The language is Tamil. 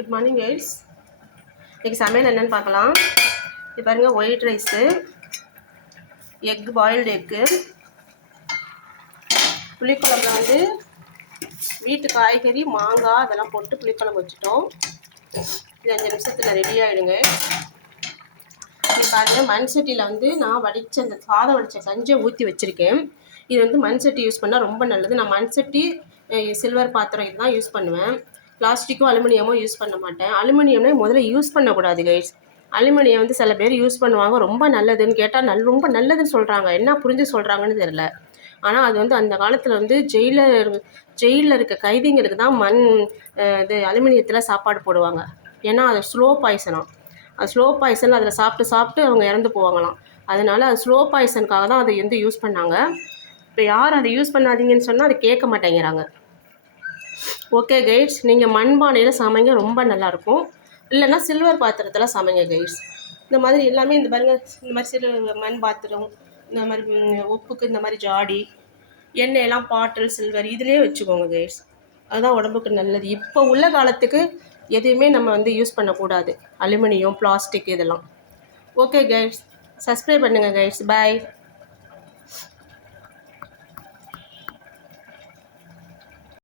Good morning guys. இன்றைக்கி சமையல் என்னென்னு பார்க்கலாம். இது பாருங்கள், white rice, egg, boiled egg, புளிக்குழம்புல வந்து வீட்டு காய்கறி, மாங்காய் அதெல்லாம் போட்டு புளிக்குழம்பு வச்சுட்டோம். இது 5 நிமிஷத்தில் ரெடி ஆகிடுங்க. இது பாருங்கள், மண் சட்டியில் வந்து நான் வடித்த அந்த சாதம் வடித்த கஞ்சியை ஊற்றி வச்சுருக்கேன். இது வந்து மண் சட்டி யூஸ் பண்ணால் ரொம்ப நல்லது. நான் மண் சட்டி, சில்வர் பாத்திரம் இதுதான் யூஸ் பண்ணுவேன். பிளாஸ்டிக்கும் அலுமினியமும் யூஸ் பண்ண மாட்டேன். அலுமினியம்னே முதல்ல யூஸ் பண்ணக்கூடாது கைஸ். அலுமினியம் வந்து சில பேர் யூஸ் பண்ணுவாங்க, ரொம்ப நல்லதுன்னு கேட்டால் ரொம்ப நல்லதுன்னு சொல்கிறாங்க. என்ன புரிஞ்சு சொல்கிறாங்கன்னு தெரில. ஆனால் அது வந்து அந்த காலத்தில் வந்து ஜெயிலில் இருக்க கைதிங்களுக்கு தான் இது அலுமினியத்தில் சாப்பாடு போடுவாங்க. ஏன்னா அது ஸ்லோ பாய்சனாக, அது ஸ்லோ பாய்சன். அதில் சாப்பிட்டு அவங்க இறந்து போவாங்களாம். அதனால் அது ஸ்லோ பாய்சனுக்காக தான் அதை வந்து யூஸ் பண்ணாங்க. இப்போ யார் அதை யூஸ் பண்ணாதீங்கன்னு சொன்னால் அதை கேட்க மாட்டேங்கிறாங்க. ஓகே கைட்ஸ், நீங்கள் மண்பானையில் சமைங்க, ரொம்ப நல்லாயிருக்கும். இல்லைன்னா சில்வர் பாத்திரத்தில் சமைங்க கைட்ஸ். இந்த மாதிரி எல்லாமே இந்த பாருங்கள், இந்த மாதிரி மண் பாத்திரம், இந்த மாதிரி உப்புக்கு இந்த மாதிரி ஜாடி, எண்ணெயெல்லாம் பாட்டில், சில்வர் இதிலே வச்சுக்கோங்க கைட்ஸ். அதுதான் உடம்புக்கு நல்லது. இப்போ உள்ள காலத்துக்கு எதுவுமே நம்ம வந்து யூஸ் பண்ணக்கூடாது, அலுமினியம், பிளாஸ்டிக் இதெல்லாம். ஓகே கைட்ஸ், சப்ஸ்கிரைப் பண்ணுங்கள் கைட்ஸ். பாய்.